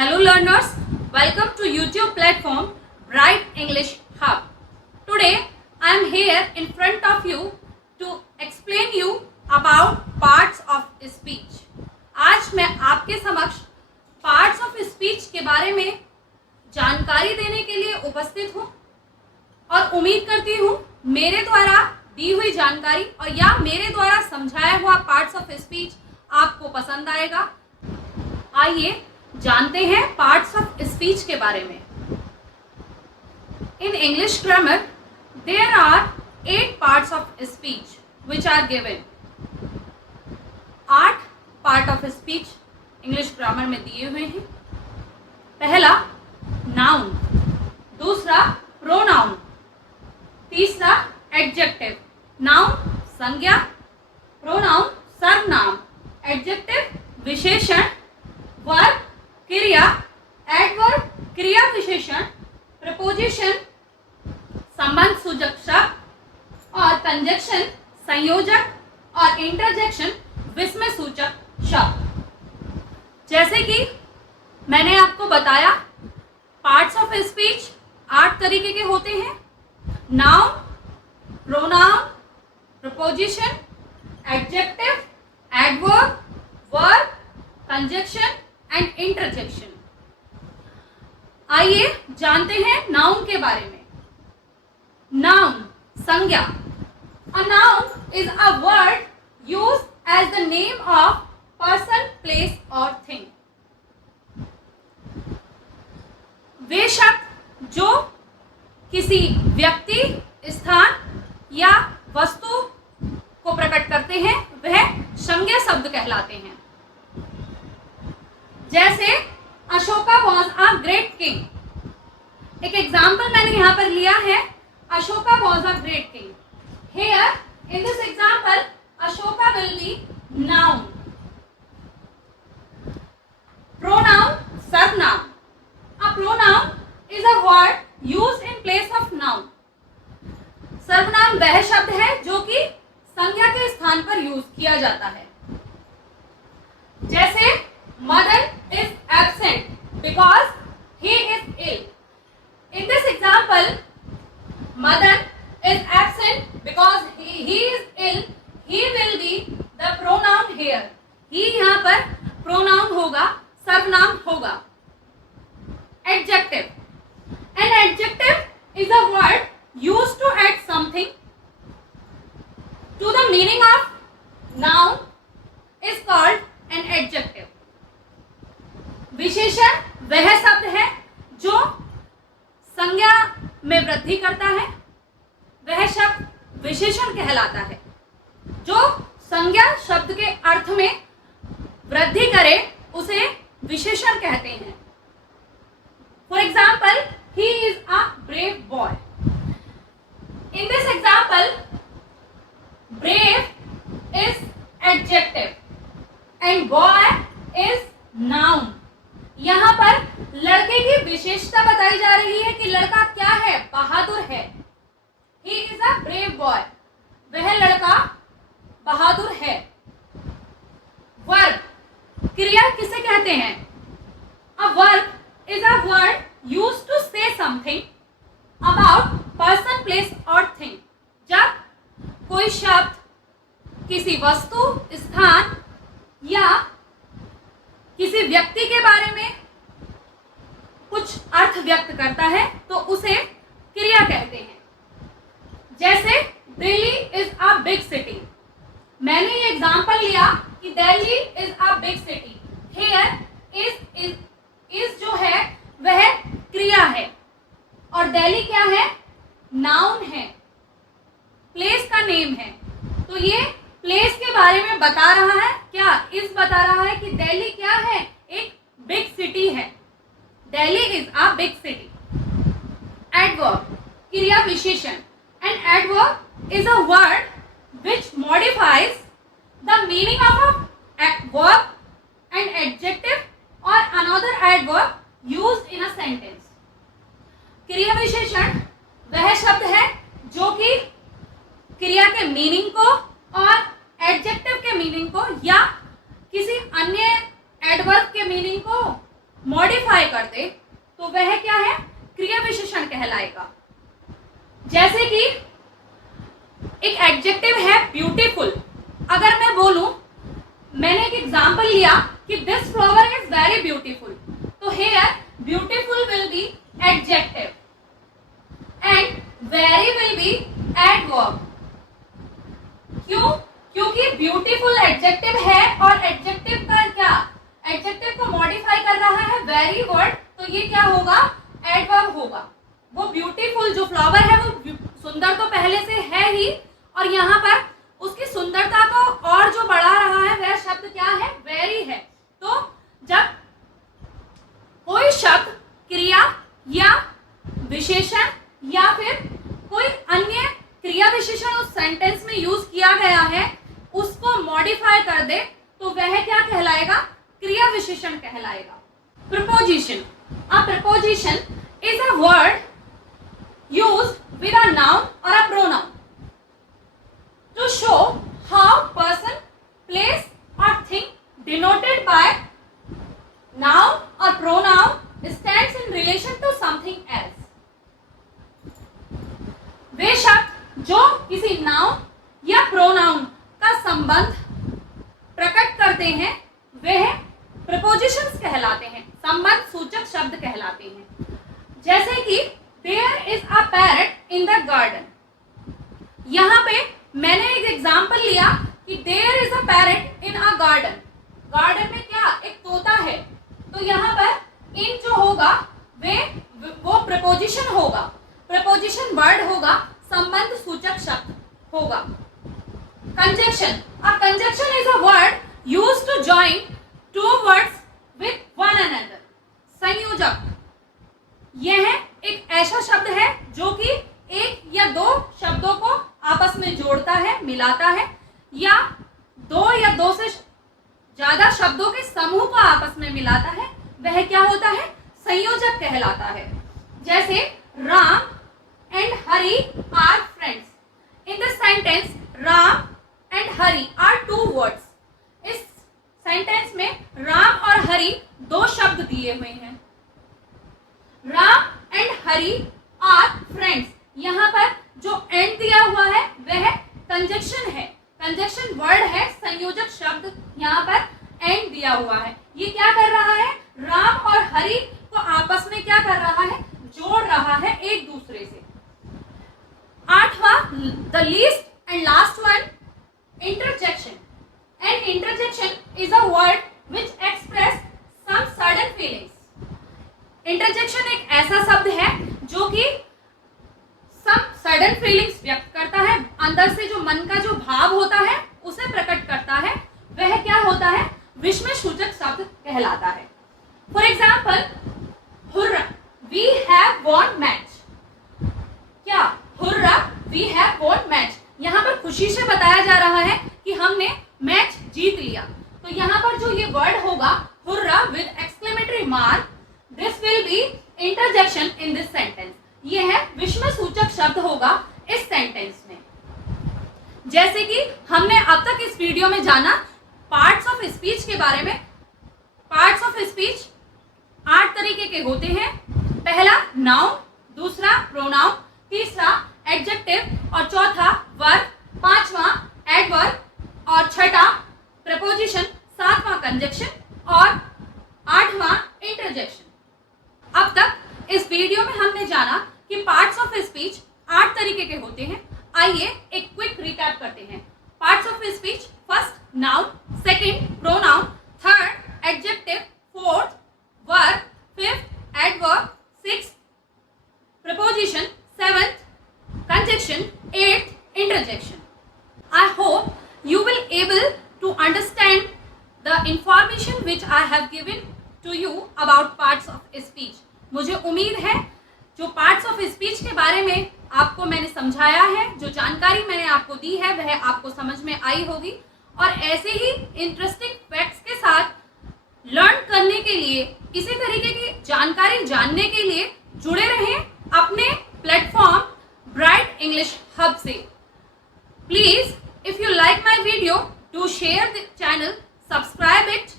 Hello learners, welcome to YouTube platform Bright English Hub. Today I am here in front of you to explain you about parts of speech. आज मैं आपके समक्ष parts of speech के बारे में जानकारी देने के लिए उपस्थित हूँ और उम्मीद करती हूँ मेरे द्वारा दी हुई जानकारी और या मेरे द्वारा समझाया हुआ पार्ट्स ऑफ स्पीच आपको पसंद आएगा। आइए जानते हैं पार्ट्स ऑफ स्पीच के बारे में। In English grammar there are 8 parts of speech which are given. 8 part of speech English grammar में दिए हुए हैं। पहला नाउन, दूसरा प्रोनाउन, तीसरा एडजेक्टिव। नाउन संज्ञा, प्रोनाउन सर्वनाम, एडजेक्टिव विशेषण, वर्ब क्रिया, एडवर्ब क्रिया विशेषण, प्रपोजिशन संबंध सूचक शब्द और कंजक्शन संयोजक और इंटरजेक्शन विस्मय सूचक शब्द। जैसे कि मैंने आपको बताया पार्ट्स ऑफ स्पीच 8 तरीके के होते हैं। Noun, pronoun, preposition, adjective, adverb, verb, conjunction and interjection. आइए जानते हैं नाउन के बारे में। नाउन संज्ञा। A noun is a word used as the name of person, place और थिंग। वे शब्द जो किसी व्यक्ति, स्थान या वस्तु को प्रकट करते हैं वह संज्ञा शब्द कहलाते हैं। जैसे Ashoka was a great king. एक एग्जाम्पल मैंने यहां पर लिया है, Ashoka was a great king. Here in this example Ashoka will be noun. Pronoun सर्वनाम। A pronoun is a word used in place of noun. सर्वनाम वह शब्द है जो कि संज्ञा के स्थान पर यूज किया जाता है। जैसे Madan is absent because he is ill. In this example Madan is absent because he is ill, he will be the pronoun here. He यहाँ पर प्रोनाउन होगा, सर्वनाम होगा। Adjective. An adjective is a word used to add something to the meaning of noun is called an adjective. विशेषण वह शब्द है जो संज्ञा में वृद्धि करता है, वह शब्द विशेषण कहलाता है। जो संज्ञा शब्द के अर्थ में वृद्धि करे उसे विशेषण कहते हैं। For example, he is a brave boy. In this example, brave is adjective and boy is noun. यहाँ पर लड़के की विशेषता बताई जा रही है कि लड़का क्या है, बहादुर है। He is a brave boy. वह लड़का बहादुर है। वर्ब क्रिया किसे कहते हैं? A verb is a word used to say something about person, place और thing। जब कोई शब्द किसी वस्तु, स्थान या किसी व्यक्ति के बारे में कुछ अर्थ व्यक्त करता है तो उसे क्रिया कहते हैं। जैसे Delhi is a big city. मैंने ये एग्जांपल लिया कि Delhi is a big city. Here is जो है वह क्रिया है और दिल्ली क्या है, नाउन है, प्लेस का नेम है। तो ये प्लेस के बारे में बता रहा है, क्या इस बता रहा है कि दिल्ली क्या है, एक बिग सिटी है। Delhi is a big city. Adverb क्रिया विशेषण। An adverb is a word which modifies the meaning of a verb and adjective और another adverb used in a sentence. क्रिया विशेषण वह शब्द है जो कि क्रिया के मीनिंग को और एडजेक्टिव के मीनिंग को या किसी अन्य एडवर्ब के मीनिंग को मॉडिफाई कर दे तो वह क्या है, क्रिया विशेषण कहलाएगा। जैसे कि एक एडजेक्टिव है ब्यूटीफुल, अगर मैं बोलूं, मैंने एक एग्जांपल लिया कि this flower is very beautiful, तो here beautiful will be adjective and very will be adverb. क्यों? क्योंकि ब्यूटीफुल एडजेक्टिव है और एडजेक्टिव का क्या, एडजेक्टिव को मॉडिफाई कर रहा है वेरी वर्ड, तो ये क्या होगा, एडवर्ब होगा। वो ब्यूटीफुल जो फ्लावर है वो सुंदर तो पहले से है ही, और यहाँ पर उसकी सुंदरता को और जो बढ़ा रहा है वह शब्द क्या है, वेरी है। तो जब कोई शब्द, क्रिया या विशेषण या फिर कोई अन्य क्रिया विशेषण उस सेंटेंस में यूज किया गया है, उसको मॉडिफाई कर दे तो वह क्या कहलाएगा, क्रिया विशेषण कहलाएगा। Preposition, a preposition is a word used with a noun or a pronoun to show how person, place or thing denoted by noun or pronoun stands in relation to something else. वे शब्द जो किसी noun या pronoun का संबंध प्रकट करते हैं वह प्रपोजिशंस कहलाते हैं, संबंध सूचक शब्द कहलाते हैं। जैसे कि There is a parrot in the garden. यहाँ पे मैंने एक एग्जाम्पल लिया कि there is a parrot in a garden. Garden में क्या, एक तोता है, तो यहाँ पर in जो होगा वो प्रपोजिशन होगा, प्रपोजिशन वर्ड होगा, संबंध सूचक शब्द होगा। Conjunction, a conjunction is a word used to join two words with one another. संयोजक, यह एक ऐसा शब्द है जो कि एक या दो शब्दों को आपस में जोड़ता है, मिलाता है, या दो या दो से ज्यादा शब्दों के समूह को आपस में मिलाता है, वह क्या होता है, संयोजक कहलाता है। जैसे Ram and Hari are friends. In this sentence Ram and Hari are two words. इस सेंटेंस में राम और हरि दो शब्द दिए हुए हैं। Ram and Hari are friends, यहाँ पर जो एंड दिया हुआ है वह कंजक्शन है, कंजक्शन वर्ड है, संयोजक शब्द यहाँ पर एंड दिया हुआ है। ये क्या कर रहा है, राम और हरि को आपस में क्या कर रहा है, जोड़ रहा है एक दूसरे से। आठवां, the least and last one, interjection. And interjection is a word which express some sudden feelings. Interjection एक ऐसा शब्द है जो कि सम सडन फीलिंग्स व्यक्त करता है, अंदर से जो मन का जो भाव होता है उसे प्रकट करता है, वह क्या होता है, विस्मय सूचक शब्द कहलाता है। For example, hurrah we have won match. क्या, hurrah we have won match, यहाँ पर खुशी से बताया जा रहा है कि हमने मैच जीत लिया। तो यहाँ पर जो ये वर्ड होगा hurrah with exclamatory mark, this will be interjection in this sentence. ये है विस्मय सूचक शब्द होगा इस सेंटेंस में। जैसे कि हमने अब तक इस वीडियो में जाना पार्ट्स ऑफ स्पीच के बारे में। पार्ट्स ऑफ स्पीच 8 तरीके के होते हैं। पहला नाउन, दूसरा प्रोनाउन, तीसरा एडजेक्टिव और चौथा वर्ब, पांचवा एडवर्ब और छठा प्रपोजिशन, सातवां कंजक्शन और आठवां इंटरजेक्शन। अब तक इस वीडियो में हमने जाना कि पार्ट्स ऑफ स्पीच 8 तरीके के होते हैं। आइए एक क्विक रिकैप करते हैं। Parts of speech, first noun, second pronoun, third adjective, fourth verb, fifth adverb, sixth preposition, seventh conjunction, eighth interjection. I hope you will able to understand the information which I have given to you about parts of speech. मुझे उम्मीद है जो parts of speech के बारे में आपको मैंने समझाया है, जो जानकारी मैंने आपको दी है वह आपको समझ में आई होगी। और ऐसे ही इंटरेस्टिंग फैक्ट्स के साथ लर्न करने के लिए, इसी तरीके की जानकारी जानने के लिए जुड़े रहें अपने प्लेटफॉर्म Bright English Hub से। Please, if you like my video, do share the channel, subscribe it